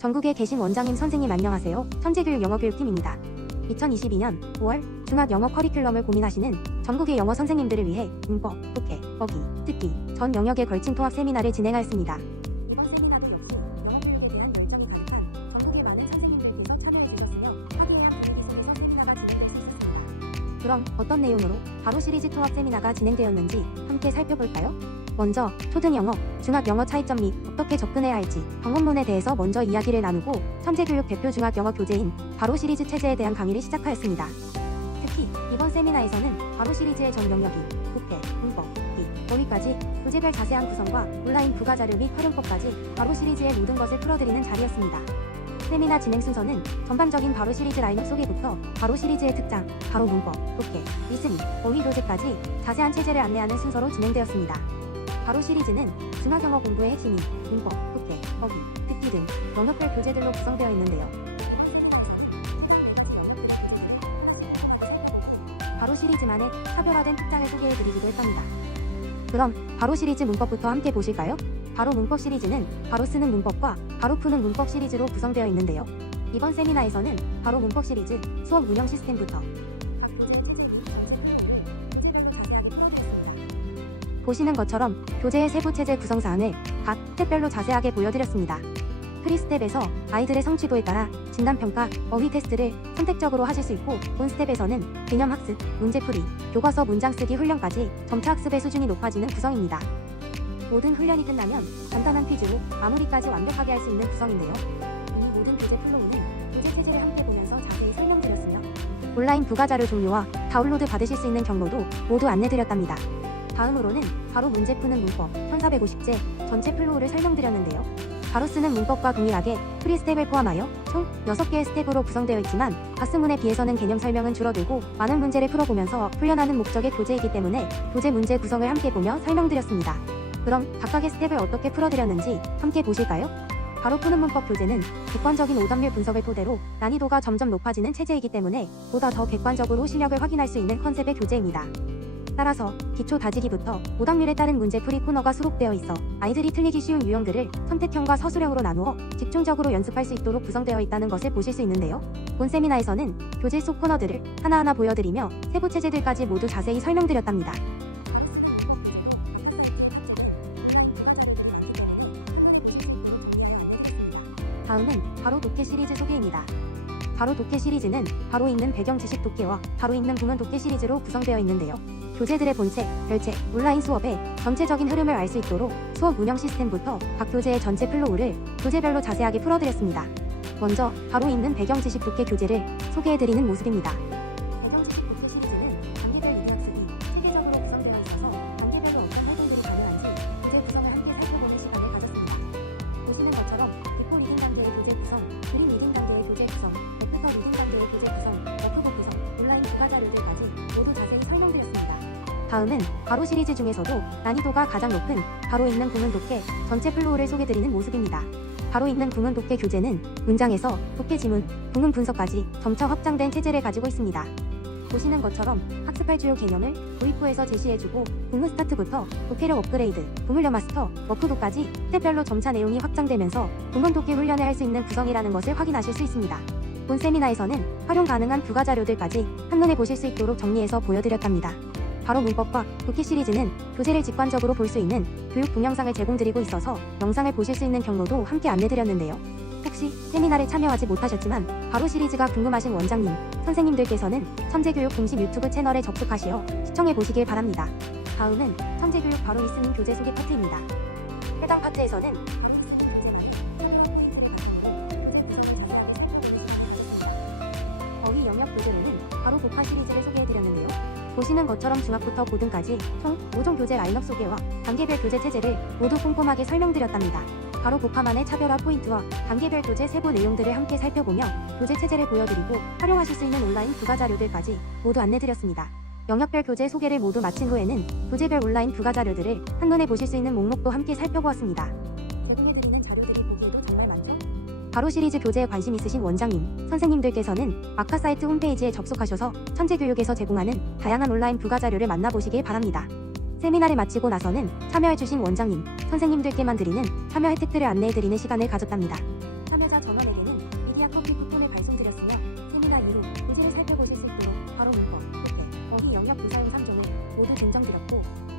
전국에 계신 원장님 선생님 안녕하세요. 천재교육 영어교육팀입니다. 2022년 5월 중학 영어 커리큘럼을 고민하시는 전국의 영어 선생님들을 위해 문법, 독해, 어기, 듣기 전 영역에 걸친 통합 세미나를 진행하였습니다. 이번 세미나도 역시 영어 교육에 대한 열정이 가득한 전국의 많은 선생님들께서 참여해 주셨으며 화기애애한 분위기 속에서 세미나가 진행될 수 있었습니다. 그럼 어떤 내용으로 바로 시리즈 통합 세미나가 진행되었는지 함께 살펴볼까요? 먼저 초등 영어, 중학 영어 차이점 및 어떻게 접근해야 할지 방법론에 대해서 먼저 이야기를 나누고 천재교육 대표 중학 영어 교재인 바로 시리즈 체제에 대한 강의를 시작하였습니다. 특히 이번 세미나에서는 바로 시리즈의 전 영역이 국회, 문법, 기, 어휘까지 교재별 자세한 구성과 온라인 부가 자료 및 활용법까지 바로 시리즈의 모든 것을 풀어드리는 자리였습니다. 세미나 진행 순서는 전반적인 바로 시리즈 라인업 소개부터 바로 시리즈의 특장, 바로 문법, 독해, 리스닝, 어휘 교재까지 자세한 체제를 안내하는 순서로 진행되었습니다. 바로 시리즈는 중학 영어 공부의 핵심인 문법, 독해, 어휘, 듣기 등 영역별 교재들로 구성되어 있는데요. 바로 시리즈만의 차별화된 특장을 소개해드리기도 했답니다. 그럼 바로 시리즈 문법부터 함께 보실까요? 바로 문법 시리즈는 바로 쓰는 문법과 바로 푸는 문법 시리즈로 구성되어 있는데요. 이번 세미나에서는 바로 문법 시리즈 수업 운영 시스템부터 보시는 것처럼 교재의 세부 체제 구성 사항을 각 스텝별로 자세하게 보여드렸습니다. 프리스텝에서 아이들의 성취도에 따라 진단평가, 어휘 테스트를 선택적으로 하실 수 있고 본 스텝에서는 개념 학습, 문제풀이, 교과서 문장 쓰기 훈련까지 점차 학습의 수준이 높아지는 구성입니다. 모든 훈련이 끝나면 간단한 퀴즈로 마무리까지 완벽하게 할 수 있는 구성인데요. 이 모든 교재 플로우는 교재 체제를 함께 보면서 자세히 설명드렸으며 온라인 부가자료 종류와 다운로드 받으실 수 있는 경로도 모두 안내드렸답니다. 다음으로는 바로 문제 푸는 문법 1450제 전체 플로우를 설명드렸는데요. 바로 쓰는 문법과 동일하게 프리 스텝을 포함하여 총 6개의 스텝으로 구성되어 있지만 가스문에 비해서는 개념 설명은 줄어들고 많은 문제를 풀어보면서 훈련하는 목적의 교재이기 때문에 교재 문제 구성을 함께 보며 설명드렸습니다. 그럼 각각의 스텝을 어떻게 풀어드렸는지 함께 보실까요? 바로 푸는 문법 교재는 객관적인 오답률 분석을 토대로 난이도가 점점 높아지는 체제이기 때문에 보다 더 객관적으로 실력을 확인할 수 있는 컨셉의 교재입니다. 따라서 기초 다지기부터 오답률에 따른 문제풀이 코너가 수록되어 있어 아이들이 틀리기 쉬운 유형들을 선택형과 서술형으로 나누어 집중적으로 연습할 수 있도록 구성되어 있다는 것을 보실 수 있는데요. 본 세미나에서는 교재 속 코너들을 하나하나 보여드리며 세부 체제들까지 모두 자세히 설명드렸답니다. 다음은 바로 독해 시리즈 소개입니다. 바로 독해 시리즈는 바로 있는 배경 지식 독해와 바로 있는 구문 독해 시리즈로 구성되어 있는데요. 교재들의 본책, 별책, 온라인 수업의 전체적인 흐름을 알 수 있도록 수업 운영 시스템부터 각 교재의 전체 플로우를 교재별로 자세하게 풀어드렸습니다. 먼저 바로 있는 배경 지식 독해 교재를 소개해드리는 모습입니다. 다음은 바로 시리즈 중에서도 난이도가 가장 높은 바로 있는 구문 독해 전체 플로우를 소개드리는 모습입니다. 바로 있는 구문 독해 교재는 문장에서 독해 지문, 구문 분석까지 점차 확장된 체제를 가지고 있습니다. 보시는 것처럼 학습할 주요 개념을 도입부에서 제시해주고 구문 스타트부터 독해력 업그레이드, 구문력 마스터, 워크북까지 스텝별로 점차 내용이 확장되면서 구문 독해 훈련을 할 수 있는 구성이라는 것을 확인하실 수 있습니다. 본 세미나에서는 활용 가능한 부가 자료들까지 한눈에 보실 수 있도록 정리해서 보여드렸답니다. 바로 문법과 독해 시리즈는 교재를 직관적으로 볼 수 있는 교육 동영상을 제공드리고 있어서 영상을 보실 수 있는 경로도 함께 안내드렸는데요. 혹시 세미나를 참여하지 못하셨지만 바로 시리즈가 궁금하신 원장님, 선생님들께서는 천재교육 공식 유튜브 채널에 접속하시어 시청해 보시길 바랍니다. 다음은 천재교육 바로 리스닝 교재 소개 파트입니다. 해당 파트에서는 영역 교재로는 바로 독화 시리즈를 소개해드렸는데요. 보시는 것처럼 중학부터 고등까지 총 5종 교재 라인업 소개와 단계별 교재 체제를 모두 꼼꼼하게 설명드렸답니다. 바로 복화만의 차별화 포인트와 단계별 교재 세부 내용들을 함께 살펴보며 교재 체제를 보여드리고 활용하실 수 있는 온라인 부가 자료들까지 모두 안내드렸습니다. 영역별 교재 소개를 모두 마친 후에는 교재별 온라인 부가 자료들을 한눈에 보실 수 있는 목록도 함께 살펴보았습니다. 바로 시리즈 교재에 관심 있으신 원장님, 선생님들께서는 마카 사이트 홈페이지에 접속하셔서 천재교육에서 제공하는 다양한 온라인 부가 자료를 만나보시길 바랍니다. 세미나를 마치고 나서는 참여해주신 원장님, 선생님들께만 드리는 참여 혜택들을 안내해드리는 시간을 가졌답니다. 참여자 전 전원에게는 미디어 커피 쿠폰을 발송드렸으며 세미나 이후 고지를 살펴보실 수 있도록 바로 문법, 국회, 어휘 영역 교사용 3종을 모두 증정드렸고